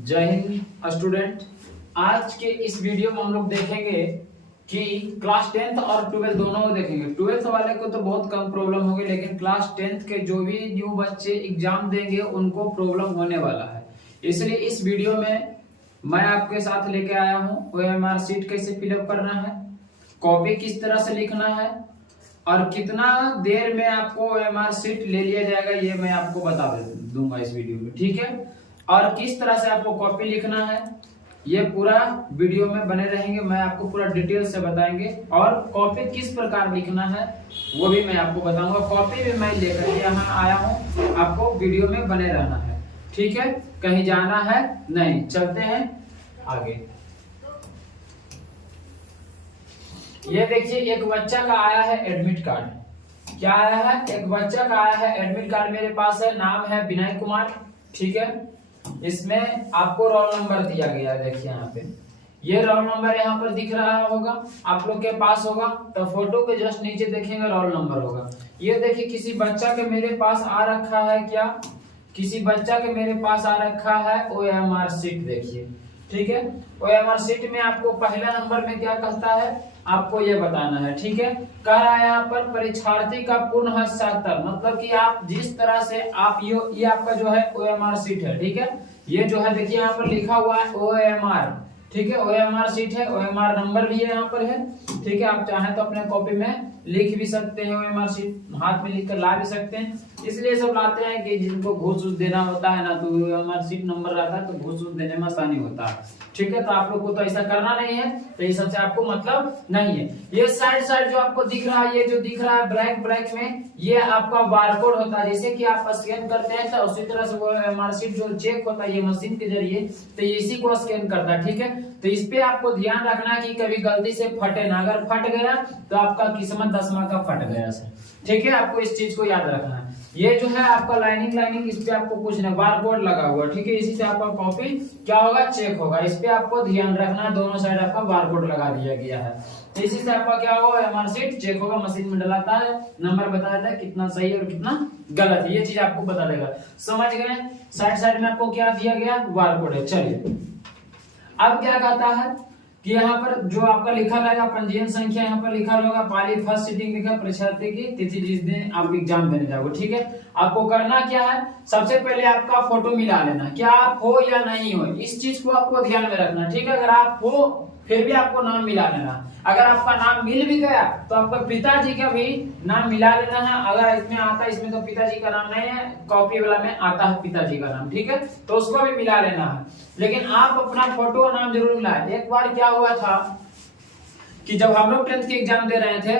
जय हिंद स्टूडेंट। आज के इस वीडियो में हम लोग देखेंगे कि क्लास 10th और 12th दोनों को देखेंगे। 12th वाले को तो बहुत कम प्रॉब्लम होगी, लेकिन क्लास 10th के जो भी न्यू बच्चे एग्जाम देंगे उनको प्रॉब्लम होने वाला है। इसलिए इस वीडियो में मैं आपके साथ लेके आया हूँ OMR शीट कैसे फिलअप करना है, कॉपी किस तरह से लिखना है और कितना देर में आपको OMR शीट ले लिया जाएगा, ये मैं आपको बता दूंगा इस वीडियो में, ठीक है। और किस तरह से आपको कॉपी लिखना है ये पूरा वीडियो में बने रहेंगे, मैं आपको पूरा डिटेल से बताएंगे। और कॉपी किस प्रकार लिखना है वो भी मैं आपको बताऊंगा। कॉपी भी मैं लेकर यहाँ आया हूँ, आपको वीडियो में बने रहना है, ठीक है। कहीं जाना है नहीं, चलते हैं आगे। ये देखिए एक बच्चा का आया है एडमिट कार्ड। क्या आया है? एक बच्चा का आया है एडमिट कार्ड मेरे पास है, नाम है विनय कुमार, ठीक है। इसमें आपको रोल नंबर दिया गया है, देखिए यहाँ पे ये रोल नंबर यहाँ पर दिख रहा होगा, आप लोग के पास होगा तो फोटो के जस्ट नीचे देखेंगे रोल नंबर होगा। ये देखिए किसी बच्चा के मेरे पास आ रखा है, क्या किसी बच्चा के मेरे पास आ रखा है OMR शीट, देखिए ठीक है। OMR शीट में आपको पहला नंबर में क्या कहता है आपको ये बताना है, ठीक है। कह रहा है यहाँ पर परीक्षार्थी का पूर्ण हस्ताक्षर, मतलब कि आप जिस तरह से आप ये आपका जो है OMR शीट है, ठीक है। ये जो है देखिए यहाँ पर लिखा हुआ है OMR, ठीक है। OMR शीट है, OMR नंबर भी यहाँ पर है, ठीक है। आप चाहें तो अपने कॉपी में लिख भी सकते हैं, OMR शीट हाथ में लिख कर ला भी सकते हैं। इसलिए सब लाते हैं कि जिनको घूस देना होता है ना, तो OMR शीट नंबर रहता है तो घूस देने में आसानी होता है, ठीक है। तो आप लोग को तो ऐसा करना नहीं है, तो ये सबसे आपको मतलब नहीं है। ये साइड जो आपको दिख रहा है, ये जो दिख रहा है ब्लैक में, ये आपका बारकोड होता है। जैसे कि आप स्कैन करते हैं तो उसी तरह से वो OMR शीट जो चेक होता है ये मशीन के जरिए, तो ये इसी को स्कैन करता है, ठीक है। तो इस पे आपको ध्यान रखना है कि कभी गलती से फटे ना, अगर फट गया तो आपका किस्मत 10वां का फट गया सर, ठीक है। आपको इस चीज को याद रखना है। ये जो है आपका लाइनिंग इस पे आपको कुछ नहीं, बारकोड लगा हुआ, ठीक है। इसी से आपका कॉपी क्या होगा चेक होगा, इस पे आपको ध्यान रखना है। दोनों साइड आपका बारकोड लगा दिया गया है, इसी से आपका क्या होगा OMR शीट चेक होगा। मशीन में डलाता है, नंबर बता देता है कितना सही और कितना गलत है, ये चीज आपको बता देगा। समझ गए? साइड में आपको क्या दिया गया बारकोड है। चलिए अब क्या कहता है कि यहाँ पर जो आपका लिखा रहेगा पंजीयन संख्या, यहाँ पर लिखा रहेगा पाली फर्स्ट सीटिंग लिखा परीक्षार्थी की तिथि जिस दिन आप एग्जाम देने जाओगे, ठीक है। आपको करना क्या है, सबसे पहले आपका फोटो मिला लेना, क्या आप हो या नहीं हो, इस चीज को आपको ध्यान में रखना, ठीक है। अगर आप हो फिर भी आपको नाम मिला लेना, अगर आपका नाम मिल भी गया तो आपका पिताजी का भी नाम मिला लेना है। अगर इसमें आता है, इसमें तो पिताजी का नाम नहीं है, कॉपी वाला में आता है पिताजी का नाम, ठीक है, तो उसको भी मिला लेना है। लेकिन आप अपना फोटो और नाम जरूर मिलाएं। एक बार क्या हुआ था कि जब हम लोग 10th के एग्जाम दे रहे थे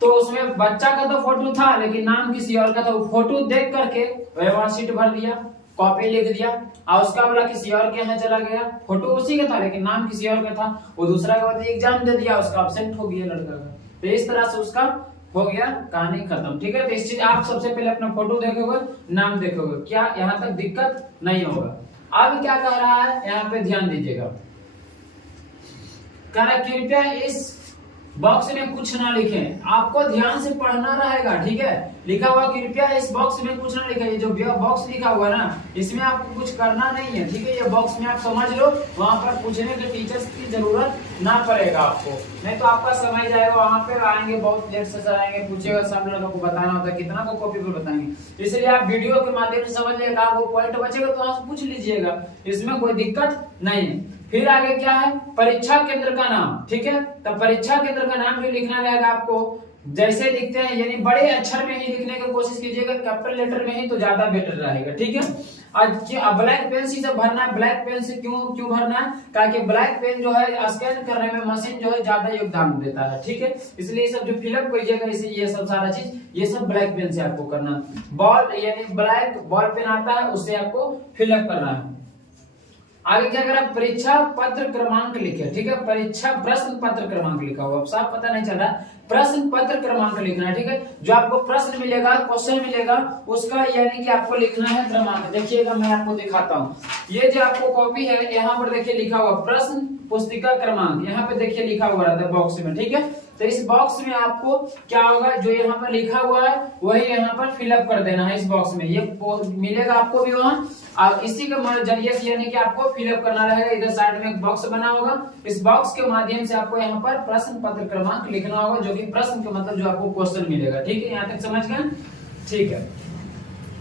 तो उसमें बच्चा का तो फोटो था लेकिन नाम किसी और का था। वो फोटो देख करके OMR शीट भर दिया, कॉपी लिख दिया और उसका बोला किसी और के यहाँ चला गया, फोटो उसी का था लेकिन नाम किसी और का था। वो दूसरा के बाद एग्जाम दे दिया, उसका एब्सेंट हो गया लड़का का, तो इस तरह से उसका हो गया, कहानी खत्म, ठीक है। तो इस चीज आप सबसे पहले अपना फोटो देखोगे, नाम देखोगे, क्या यहाँ तक दिक्कत नहीं होगा। अब क्या कह रहा है यहाँ पे ध्यान दीजिएगा, कह रहा कृपया इस बॉक्स में कुछ ना लिखें, आपको ध्यान से पढ़ना रहेगा, ठीक है। लिखा हुआ कृपया इस बॉक्स में कुछ ना लिखें, ये जो बॉक्स लिखा हुआ ना इसमें आपको कुछ करना नहीं है, ठीक है। ये बॉक्स में आप समझ लो, वहां पर पूछने के टीचर्स की जरूरत ना पड़ेगा आपको, नहीं तो आपका समय जाएगा। वहां पे आएंगे बहुत लेट से आएंगे, पूछेगा, सब लड़कों को बताना होता है, कितना को कॉपी पे बताएंगे। इसलिए आप वीडियो के माध्यम से समझ लेगा, वो पॉइंट बचेगा तो वहां से पूछ लीजिएगा, इसमें कोई दिक्कत नहीं है। फिर आगे क्या है, परीक्षा केंद्र का नाम, ठीक है। तो परीक्षा केंद्र का नाम जो लिखना रहेगा आपको जैसे लिखते हैं, यानी बड़े अक्षर में ही लिखने की कोशिश कीजिएगा, कैपिटल लेटर में ही तो ज्यादा बेटर रहेगा, ठीक है। आज ब्लैक पेन से सब भरना है। ब्लैक पेन से क्यों भरना है, ताकि ब्लैक पेन जो है स्कैन करने में मशीन जो है ज्यादा योगदान देता है, ठीक है। इसलिए सब जो फिलअप कीजिएगा इसे, ये सब सारा चीज ये सब ब्लैक पेन से आपको करना है। बॉल यानी ब्लैक बॉल पेन आता है, उससे आपको फिलअप करना है। आगे क्या करा, परीक्षा पत्र क्रमांक लिखे, ठीक है। परीक्षा प्रश्न पत्र क्रमांक लिखा हुआ, अब साफ पता नहीं चल रहा प्रश्न पत्र क्रमांक लिखना है। ठीक है, जो आपको प्रश्न मिलेगा, क्वेश्चन मिलेगा, उसका यानी कि आपको लिखना है क्रमांक। देखिएगा मैं आपको दिखाता हूँ, ये जो आपको कॉपी है यहाँ पर देखिए लिखा हुआ प्रश्न पुस्तिका क्रमांक, यहाँ पे देखिए लिखा हुआ रहता है बॉक्स में। ठीक है, तो इस बॉक्स में आपको क्या होगा, जो यहाँ पर लिखा हुआ है वही यहाँ पर फिलअप कर देना है इस बॉक्स में। ये मिलेगा आपको भी वहां, और इसी के जरिए से यानी कि आपको फिलअप करना रहेगा। इधर साइड में एक बॉक्स बना होगा, इस बॉक्स के माध्यम से आपको यहाँ पर प्रश्न पत्र क्रमांक लिखना होगा, जो कि प्रश्न का मतलब जो आपको क्वेश्चन मिलेगा। ठीक है, यहाँ तक समझ गए? ठीक है,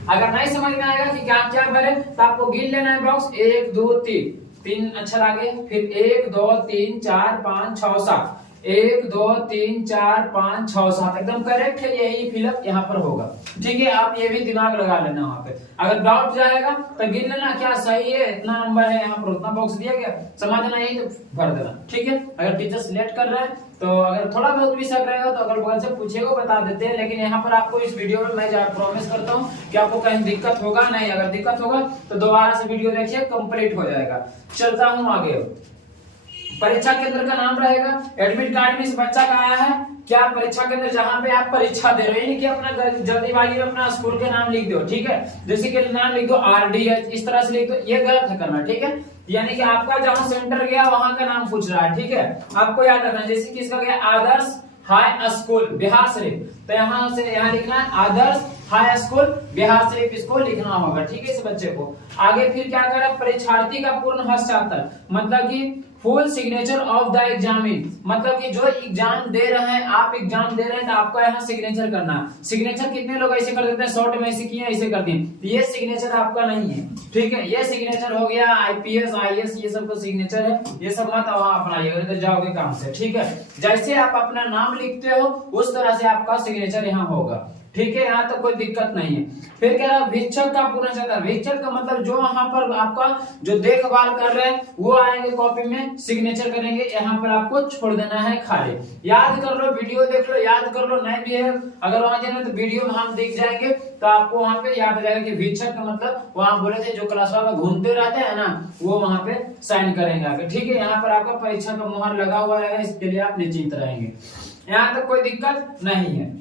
अगर नहीं समझ में आएगा कि क्या क्या भरे तो आपको गिन लेना है बॉक्स, 1 2 3, 3 अक्षर आगे, फिर 1 2 3 4 5 6 7, 1 2 3 4 5 6 7, एकदम करेक्ट है, यही फिलअप यहाँ पर होगा। ठीक है, आप ये भी दिमाग लगा लेना वहां पे। अगर डाउट जाएगा तो गिन लेना क्या सही है, इतना नंबर है यहाँ पर, उतना बॉक्स दिया गया, समझना यही तो भर देना। ठीक है, अगर टीचर सिलेक्ट कर रहा है तो अगर थोड़ा बहुत भी शक रहेगा तो अगल बगल से पूछेगा, बता देते हैं। लेकिन यहाँ पर आपको इस वीडियो में मैं प्रॉमिस करता हूँ कि आपको कहीं दिक्कत होगा नहीं। अगर दिक्कत होगा तो दोबारा से वीडियो देखिए, कंप्लीट हो जाएगा। चलता हूँ आगे। परीक्षा केंद्र का नाम रहेगा, एडमिट कार्ड में इस बच्चा का आया है क्या, परीक्षा केंद्र जहाँ पे आप परीक्षा दे रहे हो, कि अपना जल्दीबाजी में अपना स्कूल के नाम लिख दो। ठीक है, जैसे कि नाम लिख दो RDH, इस तरह से लिख दो, ये गलत है करना। ठीक है, यानी कि आपका जहां सेंटर गया वहां का नाम पूछ रहा है। ठीक है, आपको याद रखना, जैसे कि इसका गया आदर्श हाई स्कूल बिहार शरीफ, तो यहाँ से यहाँ लिखना है आदर्श हाई स्कूल बिहार शरीफ, इसको लिखना होगा। ठीक है, इस बच्चे को आगे फिर क्या करें, परीक्षार्थी का पूर्ण हस्ताक्षर, मतलब कि full signature of the examine, मतलब कि जो एग्जाम दे रहे हैं, आप एग्जाम दे रहे हैं तो आपको यहाँ सिग्नेचर करना है। सिग्नेचर कितने लोग ऐसे कर देते हैं, शॉर्ट में ऐसे किए ऐसे कर दिए, ये सिग्नेचर आपका नहीं है। ठीक है, ये सिग्नेचर हो गया IPS IAS, ये सब को सिग्नेचर है, ये सब मत वहां अपनाइएगा तो जाओगे काम से। ठीक है, जैसे आप अपना नाम लिखते हो उस तरह से आपका सिग्नेचर यहाँ होगा। ठीक है, यहाँ तक कोई दिक्कत नहीं है। फिर क्या है, वीक्षक का पूर्ण क्षेत्र, वीक्षक का मतलब जो यहाँ पर आपका जो देखभाल कर रहे हैं वो आएंगे कॉपी में सिग्नेचर करेंगे, यहाँ पर आपको छोड़ देना है खाली। याद कर लो, वीडियो देख लो, याद कर लो, नहीं भी है अगर वहां जाना तो वीडियो में हम दिख जाएंगे तो आपको वहां पे याद आ जाएगा कि वीक्षक का मतलब वहां बोले थे जो क्लास में घूमते रहते हैं ना, वो वहां पे साइन करेंगे आगे। ठीक है, यहाँ पर आपका परीक्षा का मुहर लगा हुआ रहेगा, इसके लिए आप निश्चिंत रहेंगे, यहाँ तक कोई दिक्कत नहीं है।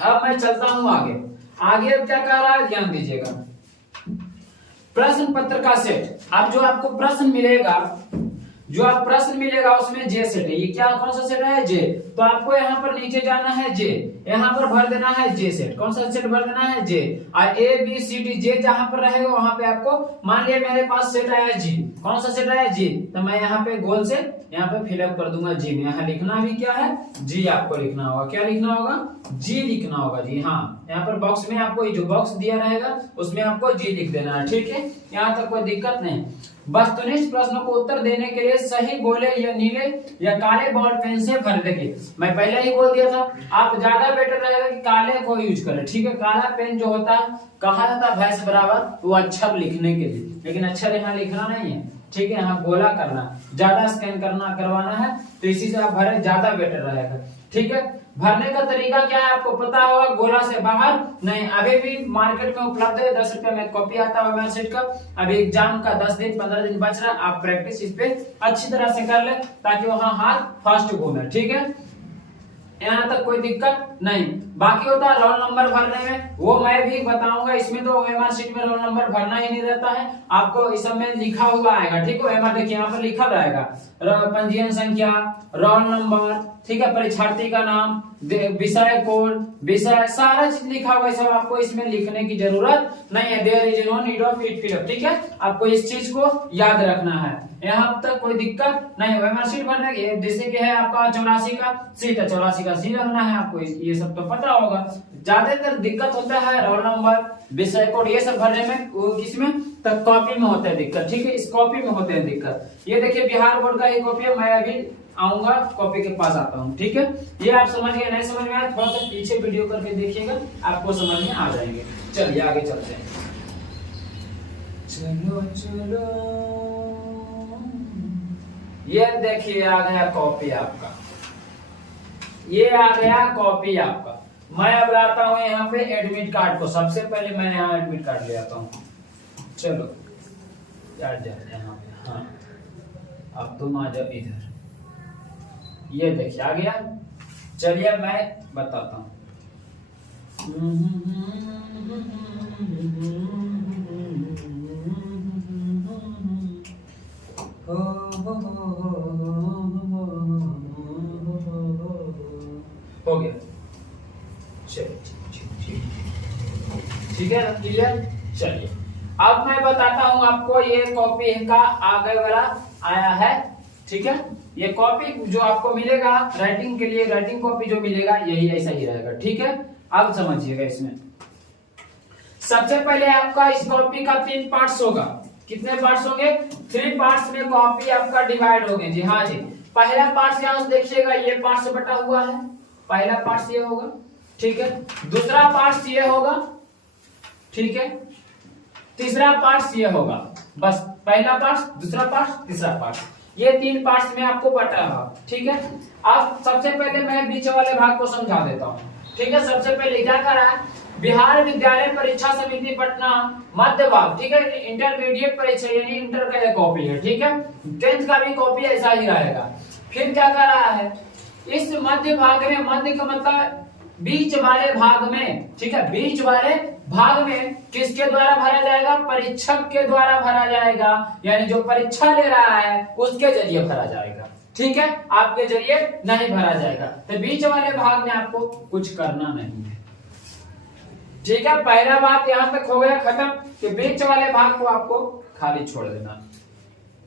अब मैं चलता हूं आगे। आगे अब क्या कह रहा है, ध्यान दीजिएगा। प्रश्न पत्र का सेट, अब जो आपको प्रश्न मिलेगा, जो आप प्रश्न मिलेगा उसमें जे सेट है, ये क्या कौन सा सेट है, जे। तो आपको यहाँ पर नीचे जाना है जे, यहाँ पर भर देना है जे सेट, कौन सा सेट भर देना है, जे। और ABCD जे जहां पर रहेगा वहां पे आपको, मान लिया मेरे पास सेट आया जी, कौन सा सेट आया जी, तो मैं यहाँ पे गोल से यहाँ पे फिलअप कर दूंगा जी में। यहाँ लिखना भी क्या है, जी आपको लिखना होगा, क्या लिखना होगा, जी लिखना होगा जी। हाँ, यहाँ पर बॉक्स में आपको जो बॉक्स दिया रहेगा उसमें आपको जी लिख देना है। ठीक है, यहाँ तक कोई दिक्कत नहीं। वस्तुनिष्ठ प्रश्नों को उत्तर देने के लिए सही गोले या नीले या काले बॉल पेन से भर देंगे। मैं पहले ही बोल दिया था, आप ज्यादा बेटर रहेगा कि काले को यूज करें। ठीक है, काला पेन जो होता है कहा जाता है भैंस बराबर, वो अक्षर लिखने के लिए, लेकिन अक्षर यहाँ लिखना नहीं है। ठीक है, यहाँ गोला करना, ज्यादा स्कैन करवाना है, तो इसी से आप भरे, ज्यादा बेटर रहेगा। ठीक है, भरने का तरीका क्या है आपको पता होगा, गोला से बाहर नहीं। अभी भी मार्केट में उपलब्ध है, 10 रुपए में कॉपी आता है मैसेज का। अभी एग्जाम का 10 दिन 15 दिन बच रहा है, आप प्रैक्टिस इस पे अच्छी तरह से कर ले ताकि वहां हाथ फास्ट घूमे। ठीक है, यहाँ तक कोई दिक्कत नहीं। बाकी होता है रोल नंबर भरने में, वो मैं भी बताऊंगा। इसमें तो OMR शीट में रोल नंबर भरना ही नहीं रहता है, आपको इस सब में लिखा हुआ आएगा। ठीक है, OMR देखिए यहाँ पर लिखा रहेगा, पंजीयन संख्या, रोल नंबर, ठीक है, परीक्षार्थी का नाम, विषय कोड, विषय, सारा चीज लिखा हुआ है। सब आपको इसमें लिखने की जरूरत नहीं है, there is no need of it fill up. ठीक है, आपको इस चीज को याद रखना है, यहाँ तक कोई दिक्कत नहीं। OMR शीट भरने की, जैसे कि है आपका 84 का सीट है, 84 का सीट भरना है आपको, ये सब तो पता होगा। ज्यादातर दिक्कत होता है रोल नंबर, विषय कोड, ये सब भरने में, किसमें तक कॉपी में होता है दिक्कत। ठीक है, इस कॉपी में होते हैं दिक्कत। ये देखिए बिहार बोर्ड का ये कॉपी है, मैं अभी आऊंगा कॉपी के पास आता हूँ। ठीक है, ये आप समझ गए, नहीं समझ में आया थोड़ा सा पीछे वीडियो करके देखिएगा, आपको समझ में आ जाएंगे। चलिए आगे चलते हैं। चलो चलो, ये देखिए आ गया कॉपी आपका, ये आ गया कॉपी आपका। मैं अब लाता हूँ यहाँ पे एडमिट कार्ड को, सबसे पहले मैं यहाँ एडमिट कार्ड ले आता हूँ। चलो यार यहाँ पे, हाँ अब तुम आ जाओ इधर। ये देखिए आ गया, चलिए मैं बताता हूँ। हो गया, चलिए ठीक है, क्लियर। चलिए अब मैं बताता हूं आपको, ये कॉपी का आगे वाला आया है, ठीक है। ये कॉपी जो आपको मिलेगा राइटिंग के लिए, राइटिंग कॉपी जो मिलेगा यही ऐसा ही रहेगा, ठीक है। अब समझिएगा, इसमें सबसे पहले आपका इस कॉपी का 3 पार्ट्स होगा। कितने पार्ट्स होंगे? 3 पार्ट्स में कॉपी आपका डिवाइड होंगे जी। हाँ जी, पहला पार्ट यहाँ से देखिएगा, ये पार्ट से बटा हुआ है, पहला पार्ट ये होगा, ठीक है। दूसरा पार्ट ये होगा, ठीक है। तीसरा पार्ट ये होगा, बस पहला पार्ट, दूसरा पार्ट, तीसरा पार्ट, ये 3 पार्ट्स में आपको बटा होगा, ठीक है। अब सबसे पहले मैं बीच वाले भाग को समझा देता हूँ, ठीक है। सबसे पहले क्या करा है, बिहार विद्यालय परीक्षा समिति पटना मध्य भाग, ठीक है। इंटरमीडिएट परीक्षा यानी इंटर का कॉपी है, ठीक है। 10th का भी कॉपी ऐसा ही रहेगा। फिर क्या कर रहा है, इस मध्य भाग में, मध्य का मतलब बीच वाले भाग में, ठीक है, बीच वाले भाग में किसके द्वारा भरा जाएगा? परीक्षक के द्वारा भरा जाएगा, यानी जो परीक्षा ले रहा है उसके जरिए भरा जाएगा, ठीक है। आपके जरिए नहीं भरा जाएगा। तो बीच वाले भाग में आपको कुछ करना नहीं है, ठीक है। पहला बात यहां तक हो गया खत्म कि बीच वाले भाग को आपको खाली छोड़ देना,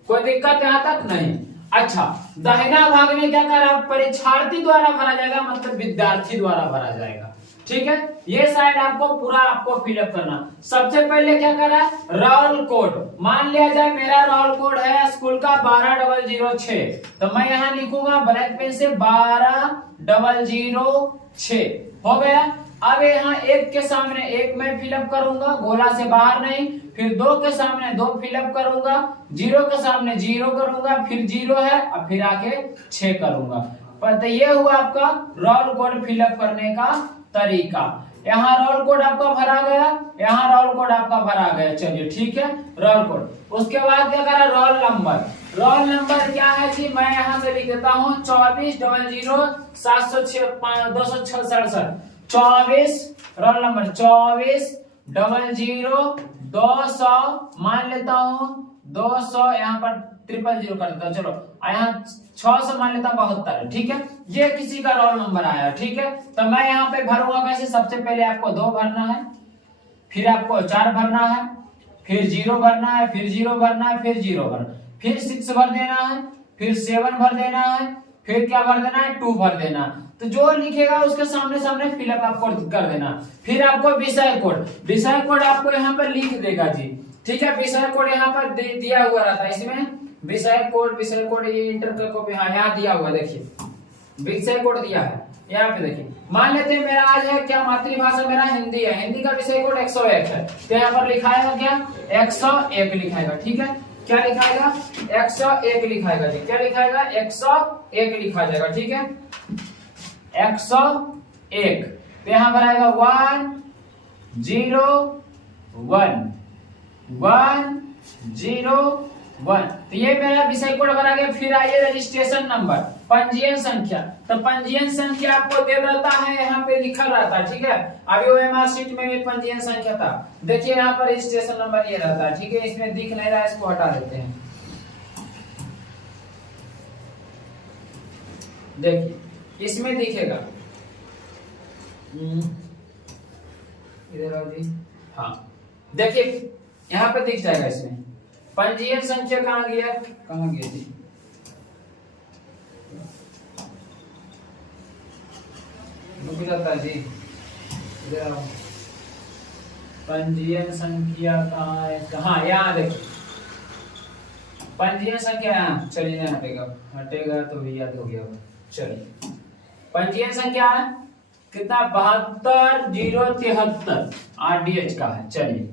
कोई दिक्कत यहां तक नहीं। अच्छा, दाहिना भाग में क्या कर रहा है, परीक्षार्थी द्वारा भरा जाएगा, मतलब विद्यार्थी द्वारा भरा जाएगा, ठीक है। ये साइड आपको पूरा आपको फिलअप करना। सबसे पहले क्या कर रहा है, रोल कोड। मान लिया जाए मेरा रोल कोड है स्कूल का 12006, तो मैं यहाँ लिखूंगा ब्लैक पेन से 12006, हो गया। अब यहाँ 1 के सामने 1 में फिलअप करूंगा, गोला से बाहर नहीं। फिर 2 के सामने 2 फिलअप करूंगा, 0 के सामने 0 करूंगा, फिर 0 है, अब फिर आके 6 करूंगा। पर तो ये हुआ आपका रोल कोड फिलअप करने का तरीका। यहाँ रोल कोड आपका भरा गया, यहाँ रोल कोड आपका भरा गया, चलिए ठीक है, रोल कोड। उसके बाद क्या करा, रोल नंबर। रोल नंबर क्या है जी, मैं यहाँ से लिख देता हूँ 24000706 24, रोल नंबर 24000200, मान लेता हूँ 200, यहाँ पर 000 कर देता हूँ, चलो यहाँ 600 मान लेता हूँ 72, ठीक है। ये किसी का रोल नंबर आया, ठीक है। तो मैं यहाँ पे भरूंगा कैसे, सबसे पहले आपको 2 भरना है, फिर आपको 4 भरना है, फिर 0 भरना है, फिर 0 भरना है, फिर 0 भरना, फिर 6 भर देना है, फिर 7 भर देना है, फिर क्या भर देना है, 2 भर देना। तो जो लिखेगा उसके सामने सामने फिलअप आपको कर देना। फिर आपको विषय कोड, विषय कोड आपको यहाँ पर लिख देगा जी, ठीक है। विषय कोड यहाँ पर दिया हुआ रहता है, इसमें विषय कोड ये इंटर का कॉपी, हाँ यहाँ दिया हुआ, देखिए विषय कोड दिया है यहाँ पे, देखिए। मान लेते हैं मेरा आज है क्या, मातृभाषा मेरा हिंदी है, हिंदी का विषय कोड 101 है, तो यहाँ पर लिखाएगा क्या, 101 लिखाएगा, ठीक है। क्या लिखाएगा, 101 लिखाएगा जी, क्या लिखाएगा, 101 लिखा जाएगा, ठीक है। 101, तो यहाँ पर आएगा 101, तो ये मेरा विषय कोड बना गया। फिर आइए रजिस्ट्रेशन नंबर, पंजीयन संख्या। तो पंजीयन संख्या आपको दे रहता है, यहाँ पे लिखा रहता है, ठीक है। अभी ओएमआर शीट में भी पंजीयन संख्या था, देखिए यहाँ पर रजिस्ट्रेशन नंबर ये रहता है, ठीक है। इसमें दिख नहीं रहा है, इसको हटा देते हैं, देखिए इसमें दिखेगा, इधर आओ जी, हाँ देखिए यहाँ पे दिख जाएगा। इसमें पंजीयन संख्या कहाँ गया जी, रुक जाता है जी, इधर आओ। पंजीयन संख्या कहाँ है, हाँ यहाँ देखिए पंजीयन संख्या, यहाँ चलिए यहाँ हटेगा तो भी याद हो गया। चलिए पंजीयन संख्या है कितना, 72073 RDH का है। चलिए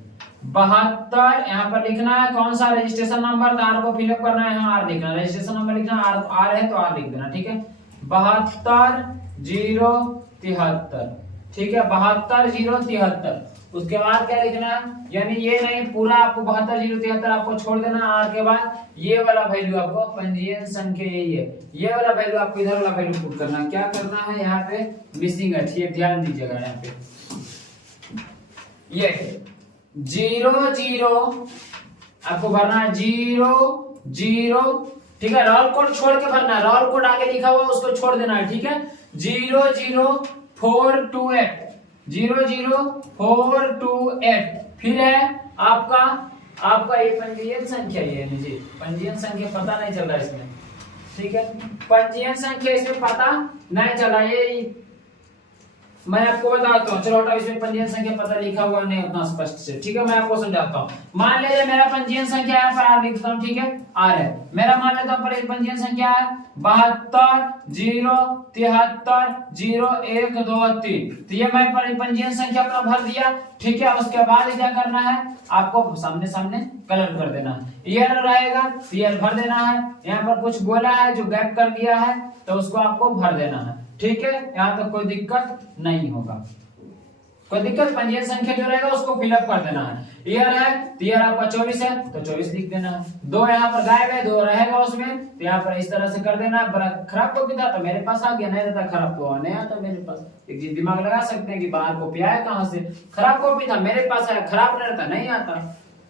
72 यहाँ पर लिखना है, कौन सा रजिस्ट्रेशन नंबर, आर को फिलअप करना है, यहाँ आर लिखना, रजिस्ट्रेशन नंबर लिखना, आर है तो आर लिख देना, ठीक है। 72073, ठीक है, 72073। उसके बाद क्या लिखना है, यानी ये नहीं पूरा आपको 72 0 73 आपको छोड़ देना, आर के बाद ये वाला वैल्यू आपको पंजीयन संख्या यही है, ये वाला वैल्यू आपको इधर वाला वैल्यू पुट करना है। क्या करना है यहाँ पे मिसिंग है, ठीक है ध्यान दीजिएगा यहाँ पे ये 0 0 आपको भरना है 0 0, ठीक है रोल कोड छोड़ के भरना है, रोल कोड आगे लिखा हुआ उसको छोड़ देना है, ठीक है 0 0 4 2 8 0 0 4 2 8, फिर है आपका ये पंजीयन संख्या, ये लीजिए पंजीयन संख्या पता नहीं चल रहा इसमें, ठीक है पंजीयन संख्या इसमें पता नहीं चला, ये मैं आपको बताता हूँ। चलो हटाओ, इसमें पंजीयन संख्या पता लिखा हुआ नहीं उतना स्पष्ट से, ठीक है मैं आपको समझाता हूँ। मान लीजिए मेरा पंजीयन संख्या है पर आर लिखता हूँ, ठीक है आर है मेरा, मान लेता हूँ पर पंजीयन संख्या है 72 0 73 0 1 2 3, तो ये मैं पर पंजीयन संख्या अपना भर दिया, ठीक है। उसके बाद क्या करना है आपको सामने सामने कलर कर देना है, ईयर रहेगा ईयर भर देना है, यहाँ पर कुछ बोला है जो गैप कर दिया है तो उसको आपको भर देना है, ठीक है यहाँ तक कोई दिक्कत नहीं होगा, कोई दिक्कत पंजीयन संख्या जो रहेगा उसको फिलअप कर देना है। ईयर है तो ईयर आपका 24 है तो 24 लिख देना है, 2 यहाँ पर गायब है 2 रहेगा उसमें, तो यहाँ पर इस तरह से कर देना है। बड़ा खराब कॉपी था तो मेरे पास आ गया, नहीं रहता खराब तो नहीं आता मेरे पास। एक चीज दिमाग लगा सकते हैं कि बाहर कॉपी आया कहाँ से, खराब कॉपी था मेरे पास आया, खराब नहीं रहता नहीं आता,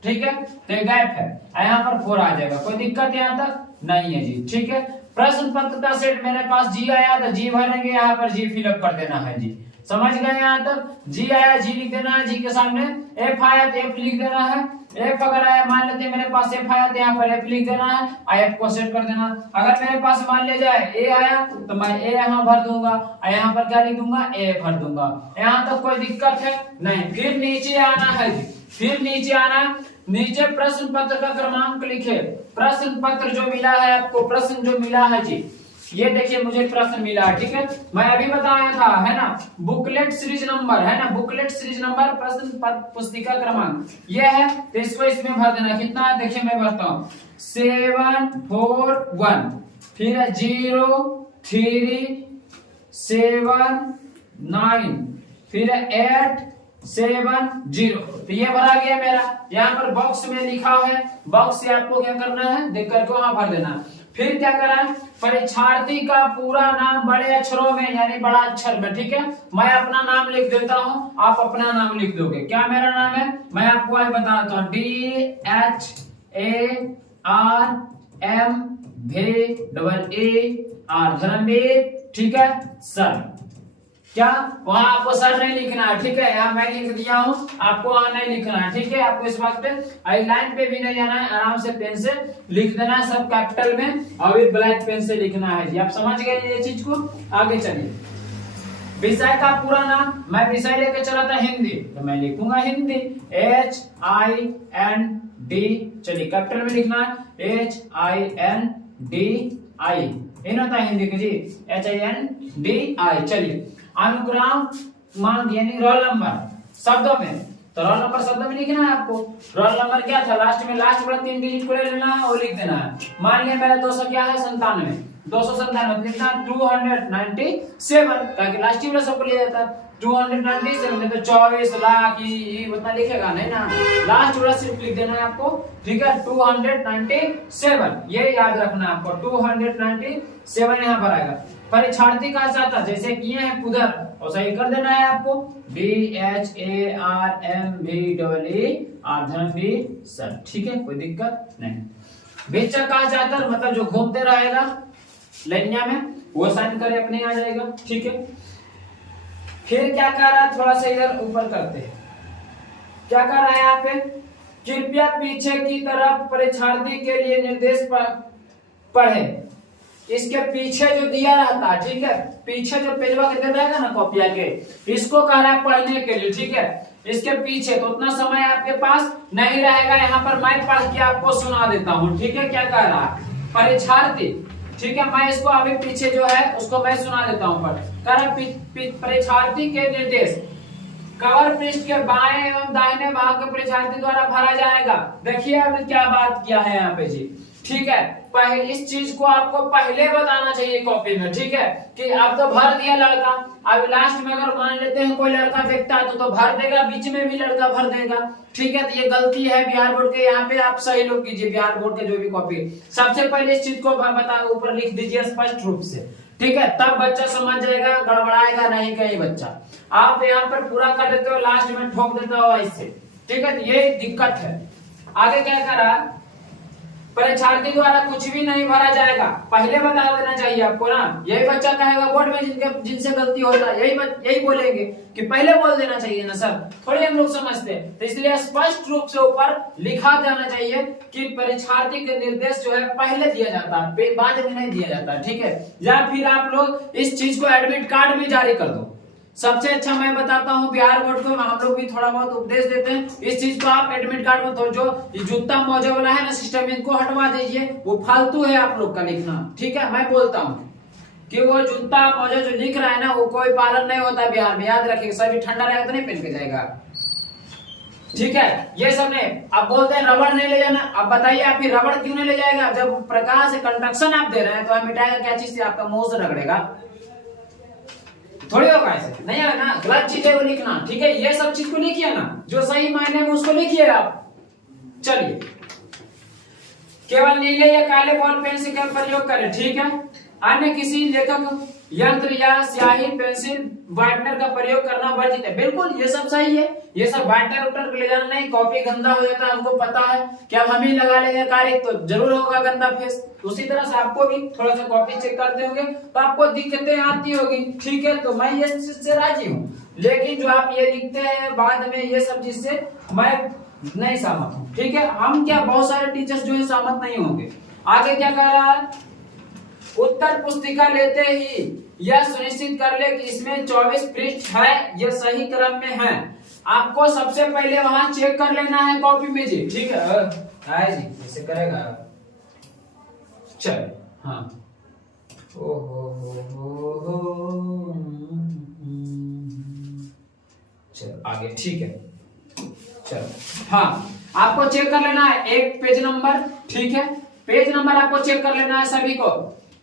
ठीक है तो ये गैप है, यहाँ पर 4 आ जाएगा, कोई दिक्कत यहाँ तक नहीं है जी, ठीक है। प्रश्न पत्र का सेट मेरे पास जी आया तो जी भरेंगे, यहाँ पर जी फिलअप कर देना है जी, समझ गए यहाँ तक। जी आया जी लिख देना है, जी के सामने एफ आया तो एफ लिख देना है, एफ अगर आया मान लेते हैं मेरे पास एफ आया तो यहाँ पर एफ लिख देना है, एफ को सेट कर देना। अगर मेरे पास मान ले जाए ए आया तो मैं ए यहाँ भर दूंगा, यहाँ पर क्या लिख दूंगा ए भर दूंगा, यहाँ तक कोई दिक्कत है नहीं। फिर नीचे आना है जी, फिर नीचे आना है, नीचे प्रश्न पत्र का क्रमांक लिखे, प्रश्न पत्र जो मिला है आपको, प्रश्न जो मिला है जी ये देखिए मुझे प्रश्न मिला है, ठीक है मैं अभी बताया था है ना, बुकलेट सीरीज नंबर है ना, बुकलेट सीरीज नंबर प्रश्न पुस्तिका क्रमांक ये है, तो इसको इसमें भर देना। कितना है देखिए मैं भरता हूँ 7 4 1, फिर है 0 3 7 9, फिर है 8 7 0, तो ये भरा गया मेरा। यहाँ पर बॉक्स में लिखा है, बॉक्स से आपको क्या करना है देख करके वहां भर देना। फिर क्या करना है, परीक्षार्थी का पूरा नाम बड़े अक्षरों में यानी बड़ा अक्षर में, ठीक है मैं अपना नाम लिख देता हूँ, आप अपना नाम लिख दोगे। क्या मेरा नाम है मैं आपको आज बताता हूँ, DHARMVAR धर्मवीर, ठीक है सर। क्या वहां आपको सर नहीं लिखना है, ठीक है यहाँ मैं लिख दिया हूँ, आपको वहां नहीं लिखना है, ठीक है आपको इस वक्त आई लाइन पे भी नहीं जाना है, आराम से पेन से लिख देना है सब कैपिटल में और विद ब्लैक पेन से लिखना है जी। आप समझ गए ये चीज को, आगे चलिए। विषय का पूरा नाम, मैं विषय लेके चला था हिंदी तो मैं लिखूंगा हिंदी HIND, चलिए कैपिटल में लिखना है HINDI, इन होता है हिंदी की जी HINDI। चलिए अनुक्रम मान यानी रोल नंबर शब्दों में, तो रोल नंबर शब्दों में लिखना है आपको। रोल नंबर क्या था लास्ट में, लास्ट वाला 3 डिजिट को ले लेना है और लिख देना है। मान लिया मेरा 200 क्या है 97, 297 लिखना 297, ताकि लास्ट वाला सबको ले जाता 297, तो 24 लाख ये उतना लिखेगा नहीं ना, लास्ट वाला सिर्फ लिख देना है आपको, ठीक है 297, ये याद रखना है आपको 297 यहाँ पर आएगा। परीक्षार्थी का चाहता जैसे किए हैं उधर वैसा ही कर देना है आपको, DHARMVER धर्मवीर सर, ठीक है कोई दिक्कत नहीं। बेचक का चाहता मतलब जो घूमते रहेगा लाइनिया में वो साइन करे अपने आ जाएगा, ठीक है। फिर क्या कर रहा है थोड़ा सा इधर ऊपर करते हैं, क्या कर रहा है यहाँ पे, कृपया पीछे की तरफ परीक्षार्थी के लिए निर्देश पढ़े। इसके पीछे जो दिया रहता है, ठीक है पीछे जो पेजवा के दे रहेगा ना कॉपिया के, इसको कह रहा है पढ़ने के लिए, ठीक है। इसके पीछे तो उतना समय आपके पास नहीं रहेगा, यहाँ पर मैं पढ़ के आपको सुना देता हूँ, ठीक है। क्या कह रहा है परीक्षार्थी, ठीक है मैं इसको अभी पीछे जो है उसको मैं सुना देता हूँ। परीक्षार्थी के निर्देश कवर पृष्ठ के बाएं एवं दाहिने भाग के परीक्षार्थी द्वारा भरा जाएगा। देखिए अब क्या बात किया है यहाँ पे जी, ठीक है, पहले इस चीज को आपको पहले बताना चाहिए कॉपी में, ठीक है, कि अब तो भर दिया लड़का, अब लास्ट में अगर मान लेते हैं कोई लड़का देखता है तो भर देगा, बीच में भी लड़का भर देगा, ठीक है। तो ये गलती है बिहार बोर्ड के, यहाँ पे आप सही लोग कीजिए, बिहार बोर्ड के जो भी कॉपी, सबसे पहले इस चीज को बता ऊपर लिख दीजिए स्पष्ट रूप से, ठीक है, तब बच्चा समझ जाएगा, गड़बड़ाएगा नहीं कहीं बच्चा। आप यहाँ पर पूरा कर देते हो, लास्ट में ठोक देता हो ऐसे, ठीक है, तो ये दिक्कत है। आगे क्या करा, परीक्षार्थी द्वारा कुछ भी नहीं भरा जाएगा, पहले बता देना चाहिए आपको ना, यही बच्चा कहेगा बोर्ड में जिनसे गलती होता है यही बोलेंगे कि पहले बोल देना चाहिए ना सर, थोड़ी हम लोग समझते हैं, तो इसलिए स्पष्ट रूप से ऊपर लिखा जाना चाहिए कि परीक्षार्थी के निर्देश जो है पहले दिया जाता है, बाद में नहीं दिया जाता, ठीक है। या फिर आप लोग इस चीज को एडमिट कार्ड में जारी कर दो, सबसे अच्छा मैं बताता हूँ बिहार बोर्ड को, हम लोग भी थोड़ा बहुत उपदेश देते हैं, इस चीज को आप एडमिट कार्ड में, तो जो जूता मोजा वाला है ना सिस्टम, इनको हटवा दीजिए, वो फालतू है आप लोग का लिखना, ठीक है। मैं बोलता हूँ कि वो जूता मोजा जो लिख रहा है ना, वो कोई पालन नहीं होता बिहार में, याद रखिएगा, सभी ठंडा रहेगा तो नहीं पहन के जाएगा, ठीक है। ये सब नहीं, अब बोलते हैं रबड़ नहीं ले जाना, अब बताइए आप ही रबड़ क्यों नहीं ले जाएगा, जब प्रकाश से कंडक्शन आप दे रहे हैं तो आप मिटाएगा क्या चीज से, आपका मुंह से रगड़ेगा, थोड़ी होगा ऐसे, नहीं है ना, गलत चीजें को लिखना, ठीक है, ये सब चीज को लिखिए ना, जो सही मायने में उसको लिखिए आप। चलिए, केवल नीले या काले बॉल पेंसिल का प्रयोग करें, ठीक है, अन्य किसी लेखक यंत्र या स्याही पेंसिल व्हाइटनर का प्रयोग करना वर्जित है, बिल्कुल ये सब सही है, ये सब व्हाइटनर उटर ले जाना नहीं, कॉपी गंदा हो जाता है, हमको पता है कि अब हम ही लगा लेंगे कार्य तो जरूर होगा गंदा फेस, उसी तरह से आपको भी थोड़ा सा कॉपी चेक करते होंगे तो आपको दिक्कतें आती होगी, ठीक है, तो मैं ये से राजी हूँ, लेकिन जो आप ये लिखते हैं बाद में ये सब चीज से मैं नहीं सहमत हूँ, ठीक है। हम क्या बहुत सारे टीचर्स जो है सहमत नहीं होंगे। आगे क्या कह रहा है, उत्तर पुस्तिका लेते ही यह सुनिश्चित कर ले कि इसमें 24 पृष्ठ है, यह सही क्रम में है, आपको सबसे पहले वहां चेक कर लेना है कॉपी में जी, ठीक है जी, कैसे करेगा, चल हाँ, हो चल आगे, ठीक है, चल हाँ, आपको चेक कर लेना है एक पेज नंबर, ठीक है, पेज नंबर आपको चेक कर लेना है सभी को,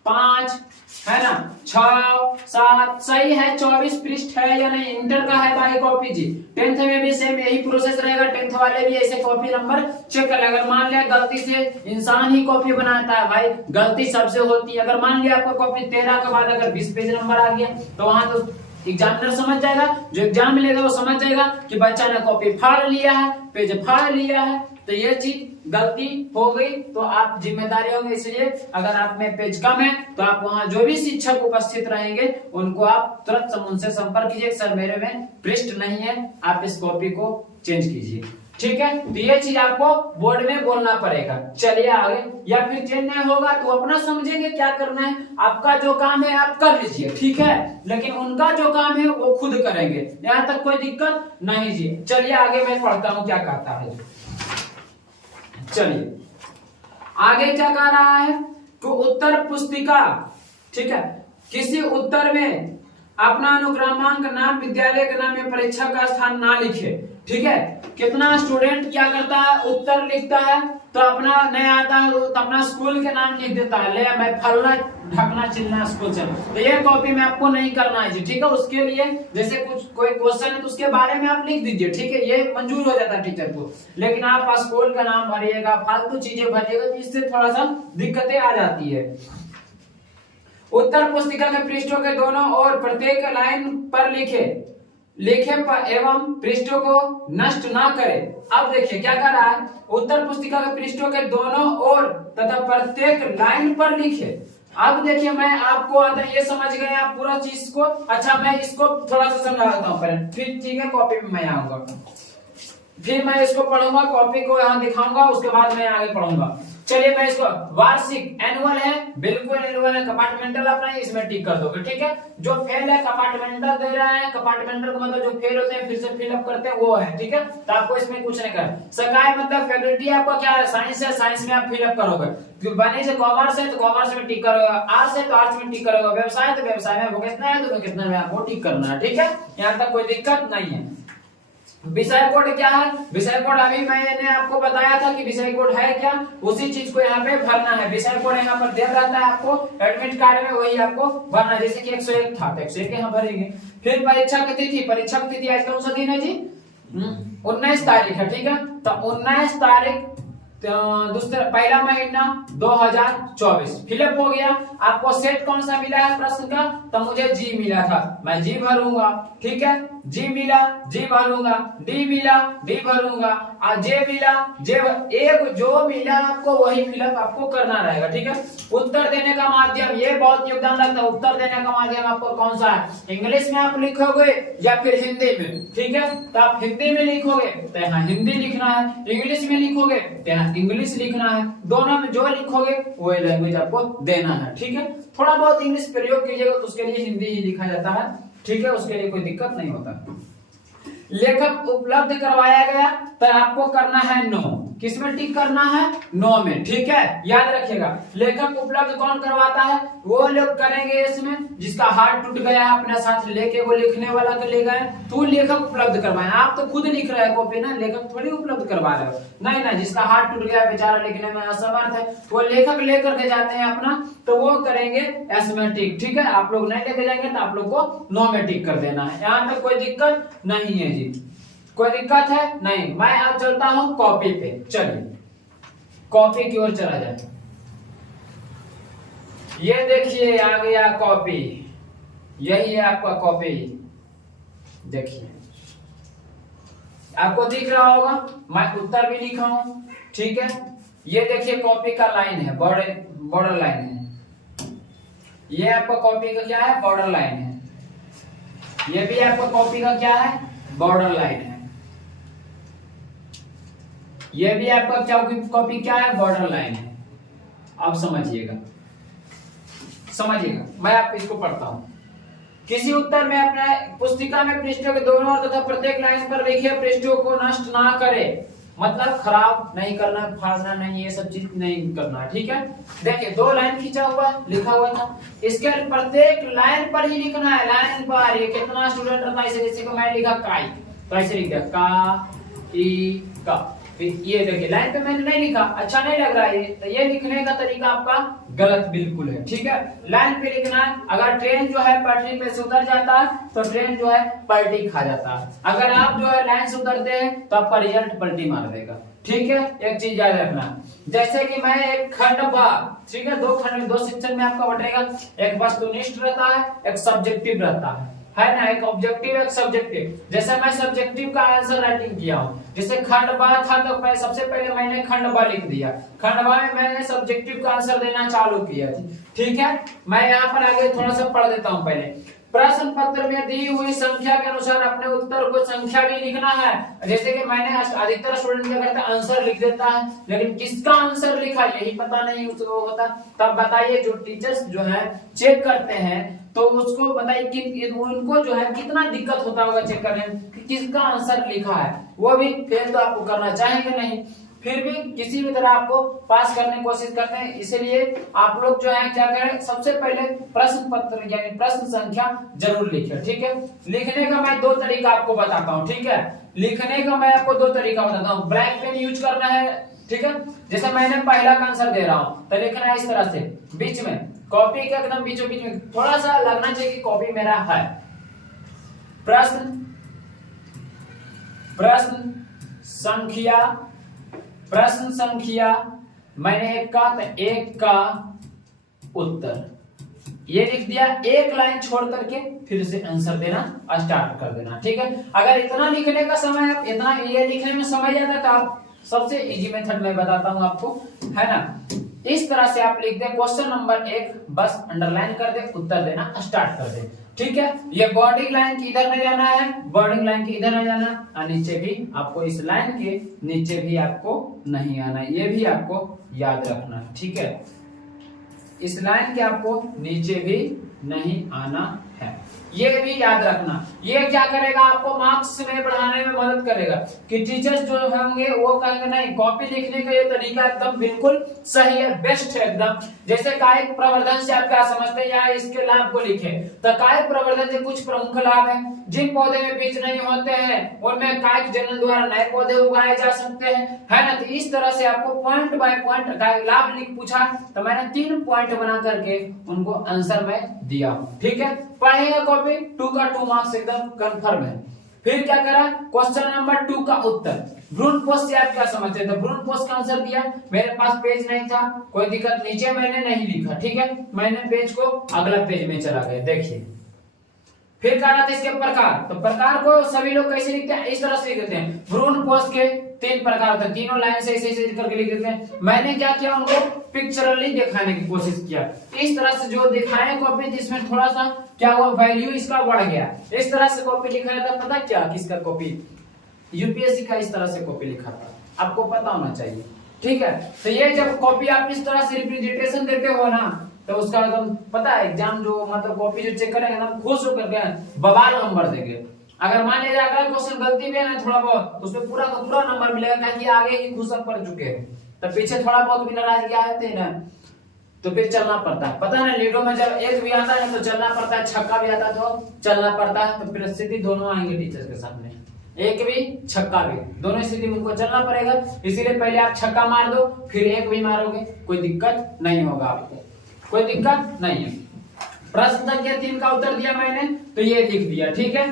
5 है ना, 6 7 सही है, 24 पृष्ठ है या नहीं, इंटर का है भाई कॉपी जी, 10th में भी सेम यही प्रोसेस रहेगा, 10th वाले भी ऐसे कॉपी नंबर चेक कर ले, अगर मान लिया गलती से इंसान ही कॉपी बनाता है भाई, गलती सबसे होती है, अगर मान लिया आपको कॉपी 13 के बाद अगर 20 पेज नंबर आ गया तो वहां तो एग्जामिनर समझ जाएगा, जो एग्जाम में लेगा वो समझ जाएगा कि बच्चा ने कॉपी फाड़ लिया है, पेज फाड़ लिया है, तो ये चीज गलती हो गई तो आप जिम्मेदारी होंगे, इसलिए अगर आप में पेज कम है तो आप वहां जो भी शिक्षक उपस्थित रहेंगे उनको आप तुरंत उनसे संपर्क कीजिए, सर मेरे में पृष्ठ नहीं है, आप इस कॉपी को चेंज कीजिए, ठीक है। तो ये चीज आपको बोर्ड में बोलना पड़ेगा। चलिए आगे, या फिर चेंज नहीं होगा तो अपना समझेंगे क्या करना है, आपका जो काम है आप कर लीजिए, ठीक है, लेकिन उनका जो काम है वो खुद करेंगे, यहाँ तक कोई दिक्कत नहीं जी। चलिए आगे मैं पढ़ता हूँ क्या कहता है, चलिए आगे क्या कह रहा है, तो उत्तर पुस्तिका, ठीक है, किसी उत्तर में अपना अनुक्रमांक नाम विद्यालय के नाम या परीक्षा का स्थान ना लिखे, ठीक है। कितना स्टूडेंट क्या करता है, उत्तर लिखता है तो अपना नहीं आता है तो अपना स्कूल के नाम लिख देता है, ले मैं फलना ढकना चिलना स्कूल से, तो ये कॉपी में आपको नहीं करना है जी, ठीक है। उसके लिए जैसे कुछ कोई क्वेश्चन है तो उसके बारे में आप लिख दीजिए, ठीक है, ये मंजूर हो जाता है टीचर को, लेकिन आप स्कूल का नाम भरिएगा, फालतू चीजें भरिएगा तो इससे थोड़ा सा दिक्कतें आ जाती है। उत्तर पुस्तिका के पृष्ठों के दोनों ओर प्रत्येक लाइन पर लिखे एवं पृष्ठों को नष्ट ना करे। अब देखिए क्या कर रहा है, उत्तर पुस्तिका के पृष्ठों के दोनों ओर तथा प्रत्येक लाइन पर लिखे। अब देखिए मैं आपको ये समझ गए आप पूरा चीज को, अच्छा मैं इसको थोड़ा सा समझा देता हूँ पहले, फिर ठीक है कॉपी में मैं आऊंगा, फिर मैं इसको पढ़ूंगा, कॉपी को यहाँ दिखाऊंगा, उसके बाद मैं आगे पढ़ूंगा। चलिए मैं इसको, वार्षिक एनुअल है, बिल्कुल एनुअल है, कंपार्टमेंटल अपना इसमें टिक कर दोगे, ठीक है। जो फेल है कंपार्टमेंटल दे रहा है, कंपार्टमेंटल का मतलब जो फेल होते हैं फिर से फिलअप करते हैं वो है, ठीक है, तो आपको इसमें कुछ नहीं करना। सकाय मतलब फैकल्टी आपका क्या है, साइंस है, साइंस में आप फिलअप करोगे, बनी से कॉमर्स है तो कॉमर्स में टिक करोगे, आर्ट्स है तो आर्ट्स में टिक करोगे, व्यवसाय तो व्यवसाय में, वोकेशनल है तो वोकेशनल में आपको टिक करना है, ठीक है, यहाँ तक कोई दिक्कत नहीं है। विषय कोड क्या है? विषय कोड अभी मैंने आपको बताया था कि विषय कोड है क्या, उसी चीज को यहाँ पे भरना है। विषय कोड यहाँ पर दिया रहता है आपको एडमिट कार्ड में, वही आपको भरना है। जैसे कि 101 था तो 101 यहाँ भरेंगे। फिर परीक्षा की तिथि, परीक्षा की तिथि आज कौन सा दिन है जी? 19 तारीख है, ठीक है। तो 19 तारीख दूसरा पहला महीना 2024 फिलअप हो गया। आपको सेट कौन सा मिला है प्रश्न का? तो मुझे जी मिला था, मैं जी भरूंगा, ठीक है। जी मिला, जी भरूंगा। डी मिला, डी भरूंगा। और जे मिला, जे एक जो मिला आपको वही फिलअप आपको करना रहेगा, ठीक है। उत्तर देने का माध्यम, ये बहुत योगदान रखता है। उत्तर देने का माध्यम आपको कौन सा है? इंग्लिश में आप लिखोगे या फिर हिंदी में, ठीक है। तो आप हिंदी में लिखोगे तो यहाँ हिंदी लिखना है, इंग्लिश में लिखोगे तो यहाँ इंग्लिश लिखना है। दोनों में जो लिखोगे वही लैंग्वेज आपको देना है, ठीक है। थोड़ा बहुत इंग्लिश प्रयोग कीजिएगा तो उसके लिए हिंदी ही लिखा जाता है, ठीक है। उसके लिए कोई दिक्कत नहीं होता। लेखक उपलब्ध करवाया गया तो आपको करना है नो। किसमें टिक करना है? नो में, ठीक है। याद रखिएगा, लेखक उपलब्ध कौन करवाता है? वो लोग करेंगे इसमें जिसका हाथ टूट गया है, अपने साथ लेके वो लिखने वाला के ले गए तो लेखक उपलब्ध करवाए। आप तो खुद लिख रहे हैं कॉपी ना, लेखक थोड़ी उपलब्ध करवा रहे हो। नहीं ना, जिसका हाथ टूट गया बेचारा लिखने में असमर्थ है, वो लेखक लेकर के जाते हैं अपना, तो वो करेंगे एस में टिक, ठीक है। आप लोग नहीं लेके जाएंगे तो आप लोग को नो में टिक कर देना है। यहाँ तक कोई दिक्कत नहीं है जी, कोई दिक्कत है नहीं। मैं अब चलता हूं कॉपी पे, चलिए कॉपी की ओर चला जाए। ये देखिए आ गया कॉपी, यही है आपका कॉपी। देखिए आपको दिख रहा होगा, मैं उत्तर भी लिखा हूं, ठीक है। ये देखिए कॉपी का लाइन है, बॉर्डर लाइन है। ये आपका कॉपी का क्या है? बॉर्डर लाइन है। ये भी आपका कॉपी का क्या है? बॉर्डर लाइन है। ये भी आपका कॉपी क्या है? बॉर्डर लाइन है। अब समझिएगा, मैं आप इसको पढ़ता हूं। किसी उत्तर में अपना पुस्तिका में पृष्ठों के दोनों ओर तथा प्रत्येक लाइन पर लिखे पृष्ठों को नष्ट ना करे, मतलब खराब नहीं करना, फाड़ना नहीं, ये सब चीज नहीं करना, ठीक है। देखिए 2 लाइन खींचा हुआ लिखा हुआ था, इसके प्रत्येक लाइन पर ही लिखना है, लाइन पर। ये कितना स्टूडेंट रहता है, जैसे कि मैं लिखा काई तो ऐसे लिख दिया का ई का। ये देखिए लाइन पे मैंने नहीं लिखा, अच्छा नहीं लग रहा है तो ये लिखने का तरीका आपका गलत बिल्कुल है, ठीक है। लाइन पे लिखना है। अगर ट्रेन जो है पटरी पे से उतर जाता है तो ट्रेन जो है पलटी खा जाता है। अगर आप जो है लाइन से उतरते हैं तो आपका रिजल्ट पलटी मार देगा, ठीक है। एक चीज याद रखना, जैसे कि मैं एक खंड भाग, ठीक है, 2 खंड में 2 सेक्शन में आपका बटेगा। एक वस्तुनिष्ठ रहता है, एक सब्जेक्टिव रहता है ना, एक ऑब्जेक्टिव एक सब्जेक्टिव। जैसे मैं सब्जेक्टिव का आंसर राइटिंग किया हूं, जैसे खंड बा था तो सबसे पहले मैंने खंड बा लिख दिया, खंड बा में मैंने सब्जेक्टिव का आंसर देना चालू किया, ठीक है। मैं यहाँ पर आगे थोड़ा सा पढ़ देता हूँ पहले। प्रश्न पत्र में दी हुई संख्या के अनुसार अपने उत्तर को संख्या भी लिखना है। जैसे कि मैंने अधिकतर स्टूडेंट क्या करता है, आंसर लिख देता है, लेकिन किसका आंसर लिखा यही पता नहीं उसको होता। तब बताइए जो टीचर्स जो है चेक करते हैं तो उसको बताइए कि उनको जो है कितना दिक्कत होता होगा चेक करने में कि किसका आंसर लिखा है। वो भी फेल तो आपको करना चाहेंगे नहीं, फिर भी किसी भी तरह आपको पास करने की कोशिश करते हैं। इसलिए आप लोग जो है क्या करें, सबसे पहले प्रश्न पत्र यानी प्रश्न संख्या जरूर लिखें, ठीक है। लिखने का मैं 2 तरीका आपको बताता हूँ, ठीक है। लिखने का मैं आपको 2 तरीका बताता हूँ। ब्लैक पेन यूज करना है, ठीक है। जैसे मैंने पहला का आंसर दे रहा हूँ तो लिखना है इस तरह से, बीच में कॉपी के एकदम बीचों बीच में थोड़ा सा लगना चाहिए कि कॉपी मेरा है। प्रश्न संख्या मैंने 1 का तो 1 का उत्तर ये लिख दिया। 1 लाइन छोड़ करके फिर से आंसर देना स्टार्ट कर देना, ठीक है। अगर इतना लिखने का समय, इतना ये लिखने में समय जाता है तो आप सबसे इजी मेथड में बताता हूं आपको, है ना। इस तरह से आप लिख दे क्वेश्चन नंबर 1, बस अंडरलाइन कर दे, उत्तर देना स्टार्ट कर दे, ठीक है। ये बॉर्डिंग लाइन की इधर नहीं जाना है, बॉर्डिंग लाइन के इधर नहीं जाना, और नीचे भी आपको इस लाइन के नीचे भी आपको नहीं आना, ये भी आपको याद रखना है, ठीक है। इस लाइन के आपको नीचे भी नहीं आना है। ये भी याद रखना। ये क्या करेगा, आपको मार्क्स में बढ़ाने में मदद करेगा कि टीचर्स जो होंगे वो कहेंगे नहीं कॉपी लिखने का ये तरीका एकदम बिल्कुल सही है, बेस्ट है एकदम। जैसे कायिक प्रवर्धन से आप क्या समझते हैं, या इसके लाभ को लिखे तो कायिक प्रवर्धन से कुछ प्रमुख लाभ है। जिन पौधे में बीज नहीं होते हैं उनमें कायिक जनन द्वारा नए पौधे उगाए जा सकते हैं, है ना। तो इस तरह से आपको पॉइंट बाय पॉइंट लाभ लिख पूछा तो मैंने 3 पॉइंट बना करके उनको आंसर में दिया। ठीक है, पढ़ेगा कॉपी 2 का 2 मार्क्स एकदम कंफर्म है। फिर क्या करा, क्वेश्चन नंबर 2 का उत्तर भ्रूणपोष से आप क्या समझते हैं, तो भ्रूणपोष का आंसर दिया। मेरे पास पेज नहीं था, कोई दिक्कत, नीचे मैंने नहीं लिखा, ठीक है, मैंने पेज को अगला पेज में चला गया। देखिए फिर कहा था इसके प्रकार, तो प्रकार को सभी लोग कैसे लिखते हैं, इस तरह से लिख देते हैं। भ्रूणपोष के 3 प्रकार होते हैं, तीनों लाइन से ऐसे करके लिख देते हैं। मैंने क्या किया, उनको पिक्चरली दिखाने की कोशिश किया। इस तरह से जो दिखाए कॉपी जिसमें थोड़ा सा क्या हुआ, वैल्यू इसका बढ़ गया, इस तरह से कॉपी लिखा था। पता क्या किसका कॉपी, यूपीएससी का इस तरह से कॉपी लिखा था, आपको पता होना चाहिए। ठीक है, तो ये जब कॉपी आप इस तरह से रिप्रेजेंटेशन देते हो ना, तो उसका एकदम पता है एग्जाम जो मतलब कॉपी जो चेक करेंगे ना, खुश होकर के बवाल नंबर देंगे। अगर मान लीजिए अगला क्वेश्चन गलती भी है ना थोड़ा बहुत, उसमें पूरा का पूरा नंबर मिलेगा, क्योंकि आगे ही खुश पड़ चुके हैं, तो पीछे थोड़ा बहुत भी नाराजगी आते हैं ना, तो फिर चलना पड़ता है। पता है ना, लीडो में जब एक भी आता है तो चलना पड़ता है, छक्का भी आता है तो चलना पड़ता है। तो फिर स्थिति दोनों आएंगे टीचर्स के सामने, एक भी छक्का भी, दोनों स्थिति में उनको चलना पड़ेगा। इसीलिए पहले आप छक्का मार दो, फिर एक भी मारोगे, कोई दिक्कत नहीं होगा आपको, कोई दिक्कत नहीं है। प्रश्न संख्या 3 का उत्तर दिया मैंने, तो ये लिख दिया। ठीक है,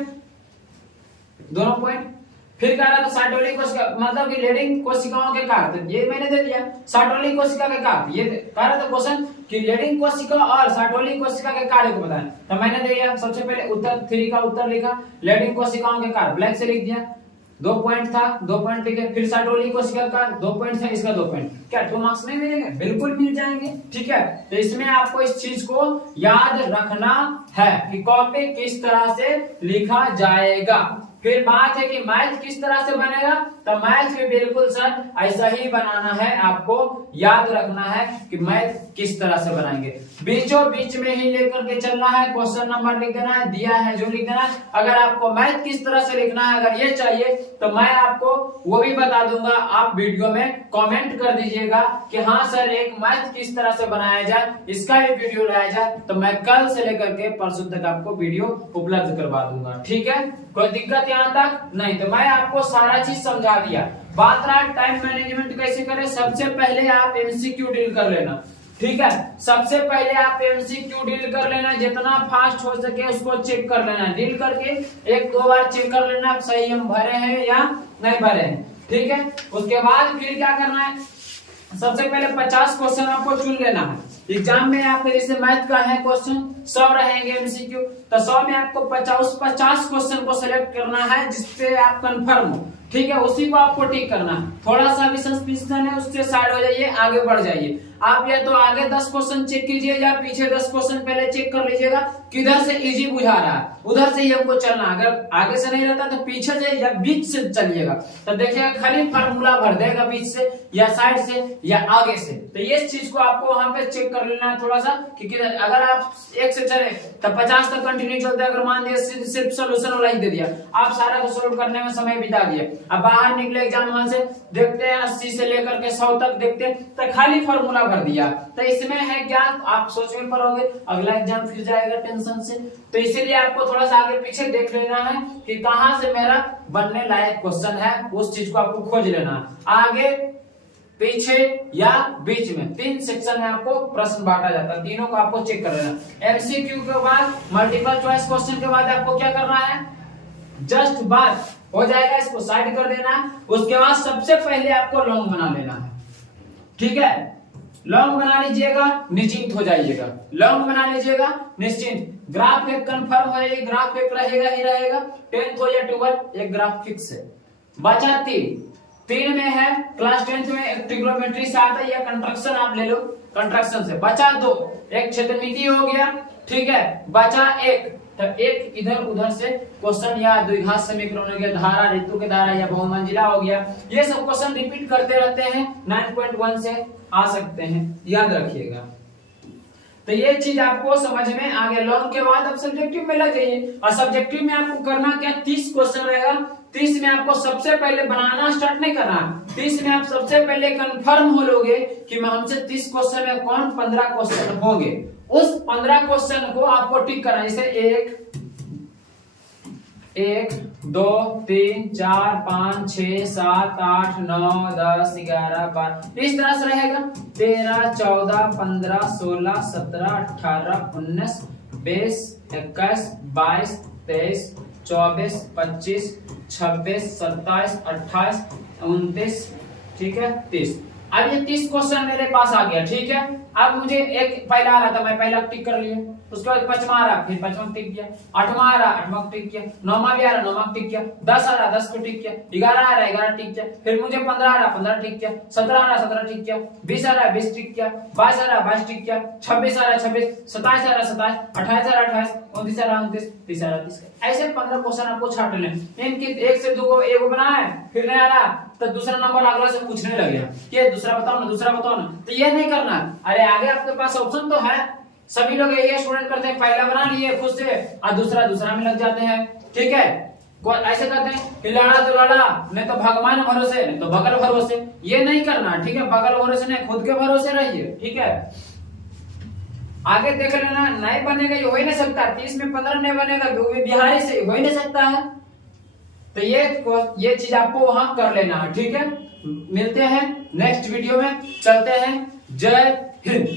दोनों पॉइंट। फिर कह रहा था सार्टोली कोशिका मतलब कि लेडिंग कोशिकाओं के कार्य, ये मैंने दे दिया। सार्टोली कोशिका के कार्य, ये कह रहा था क्वेश्चन कि लेडिंग कोशिका और सार्टोली कोशिका के कार्य को बताएं, तो मैंने दे दिया। सबसे पहले उत्तर 3 का उत्तर लिखा, लेडिंग कोशिकाओं के कार्य ब्लैक से लिख दिया, 2 पॉइंट था, 2 पॉइंट लिखे। फिर सार्टोली कोशिका का 2 पॉइंट था, इसका 2 पॉइंट। क्या 2 मार्क्स नहीं मिलेंगे, बिल्कुल मिल जाएंगे। ठीक है, तो इसमें आपको इस चीज को याद रखना है कि कॉपी किस तरह से लिखा जाएगा। फिर बात है कि मैथ किस तरह से बनेगा, तो मैथ भी बिल्कुल सर ऐसा ही बनाना है, आपको याद रखना है कि मैथ किस तरह से बनाएंगे। बीचों बीच में ही लेकर के चलना है, क्वेश्चन नंबर लिख देना है, दिया है जो लिख देना है। अगर आपको मैथ किस तरह से लिखना है अगर ये चाहिए तो मैं आपको वो भी बता दूंगा, आप वीडियो में कमेंट कर दीजिएगा कि हाँ सर एक मैथ किस तरह से बनाया जाए, इसका भी वीडियो लाया जाए, तो मैं कल से लेकर के परसों तक आपको वीडियो उपलब्ध करवा दूंगा। ठीक है, कोई दिक्कत यहाँ तक नहीं, तो मैं आपको सारा चीज समझा दिया। बात रहा टाइम मैनेजमेंट कैसे करें, सबसे पहले आप एमसीक्यू डील कर लेना। ठीक है, सबसे पहले आप एमसीक्यू डील कर लेना, जितना फास्ट हो सके उसको चेक कर लेना, डील करके 1-2 बार चेक कर लेना सही हम भरे हैं या नहीं भरे हैं। ठीक है, उसके बाद फिर क्या करना है, सबसे पहले 50 क्वेश्चन आपको चुन लेना है। एग्जाम में आपके जैसे मैथ का है क्वेश्चन 100 रहेंगे एमसीक्यू, तो 100 में आपको 50 क्वेश्चन को सिलेक्ट करना है जिसपे आप कंफर्म हो। ठीक है, उसी को आपको टिक करना। थोड़ा सा भी सस्पिशन है उससे साइड हो जाइए, आगे बढ़ जाइए। आप या तो आगे 10 क्वेश्चन चेक कीजिए या पीछे 10 क्वेश्चन पहले चेक कर लीजिएगा किधर से इजी बुझा रहा है, उधर से ही हमको चलना। अगर आगे से नहीं रहता तो पीछे से या बीच से चलिएगा, तो देखिएगा खाली फार्मूला भर देगा बीच से या साइड से या आगे से। तो ये चीज को आपको वहां पे चेक कर लेना है थोड़ा सा कि अगर आप 1 से चले तो 50 तक कंटिन्यू चलते हैं। अगर मान दिया सिर्फ सोल्यूशन वाला ही दे दिया, आप सारा को सोल्व करने में समय बिता दिए, अब बाहर निकले एग्जाम हॉल से देखते हैं 80 से लेकर के 100 तक देखते हैं, तो खाली फार्मूला भर दिया। तो इसमें है क्या, आप सोच में पड़ोगे, अगला एग्जाम फिर जाएगा टेंशन से। तो इसीलिए आपको थोड़ा सा आगे पीछे देख लेना है कि कहां से मेरा बनने लायक क्वेश्चन है, उस चीज को आपको खोज लेना है। आगे पीछे या बीच में 3 सेक्शन में आपको प्रश्न बांटा जाता है, तीनों को आपको चेक कर लेना। एमसीक्यू के बाद मल्टीपल चॉइस क्वेश्चन के बाद आपको क्या करना है, जस्ट बात हो जाएगा, इसको साइड कर देना है। उसके बाद सबसे पहले आपको लॉन्ग बना लेना है। ठीक है, लॉन्ग बना लीजिएगा, निश्चिंत हो जाइएगा। लॉन्ग बना लीजिएगा, निश्चिंत। ग्राफ एक कंफर्म है, ग्राफ एक रहेगा ही रहेगा, 10th हो या 12 एक ग्राफ फिक्स है। बचा 3 में है, क्लास 10th में एक ट्रिग्नोमेट्री से आता है या कंस्ट्रक्शन आप ले लो, कंस्ट्रक्शन से। बचा 2, एक क्षेत्रमिति हो गया। ठीक है, बचा 1, तो एक इधर उधर से क्वेश्चन या द्विघात समीकरण हो गया, धारा, ऋतु के धारा या बहुमंजिला हो गया। ये सब क्वेश्चन रिपीट करते रहते हैं, 9.1 से आ सकते हैं, याद रखिएगा। तो ये चीज आपको समझ में आ गया। लॉन्ग के बाद अब सब्जेक्टिव में लग जाइए, और सब्जेक्टिव में आपको करना क्या, 30 क्वेश्चन रहेगा। 30 में आपको सबसे पहले बनाना स्टार्ट नहीं करना, 30 में आप सबसे पहले कंफर्म हो लोगे कि मैं हमसे 30 क्वेश्चन में कौन 15 क्वेश्चन होंगे, उस 15 क्वेश्चन को आपको टिक करना। जैसे 1 2 3 4 5 6 7 8 9 10 11 12 इस तरह से रहेगा। 13 14 15 16 17 18 19 20 21 22 23 24 25 26 27 28 29 ठीक है 30। अब ये 30 क्वेश्चन मेरे पास आ गया, ठीक है। अब मुझे एक पहला आ रहा था, मैं पहला टिक कर लिया, उसके बाद 5वां आ रहा, फिर 5वां टिक किया, 8वां आ रहा, 8वां टिक किया, 9वां भी आ रहा, 9वां टिक किया, 10 आ रहा, 10 को टिक किया, 11 आ रहा, 11 टिक किया, फिर मुझे 15 आ रहा, 15 टिक किया, 17 आ रहा, 17 टिक किया, 20 आ रहा, 20 टिक किया, 22 आ रहा, 22 टिक किया, 26 आ रहा, 26, 27 आ रहा, 27, 28 आ रहा, 28, 29 आ रहा, 29, 30 आ रहा, 30। ऐसे 15 क्वेश्चन आपको छाट लें। इनकी 1 से 2 को एगो बनाया है, फिर नहीं आ रहा तो दूसरा नंबर अगला से पूछने लगे कि दूसरा बताओ ना, दूसरा बताओ ना, तो ये नहीं करना। अरे आगे आपके पास ऑप्शन तो है, सभी लोग यही स्टूडेंट करते हैं, पहला बना लिए खुद से और दूसरा में लग जाते हैं, ठीक है। ऐसे करते हैं कि लड़ा तो लड़ा, नहीं तो भगवान भरोसे, नहीं तो बगल भरोसे, ये नहीं करना, ठीक है। बगल भरोसे नहीं, खुद के भरोसे रहिए, ठीक है। आगे देख लेना, नहीं बनेगा ये हो ही नहीं सकता, 30 में 15 नहीं बनेगा, बिहारी से हो ही नहीं सकता है। तो ये चीज आपको वहां कर लेना है, ठीक है। मिलते हैं नेक्स्ट वीडियो में, चलते हैं, जय हिंद।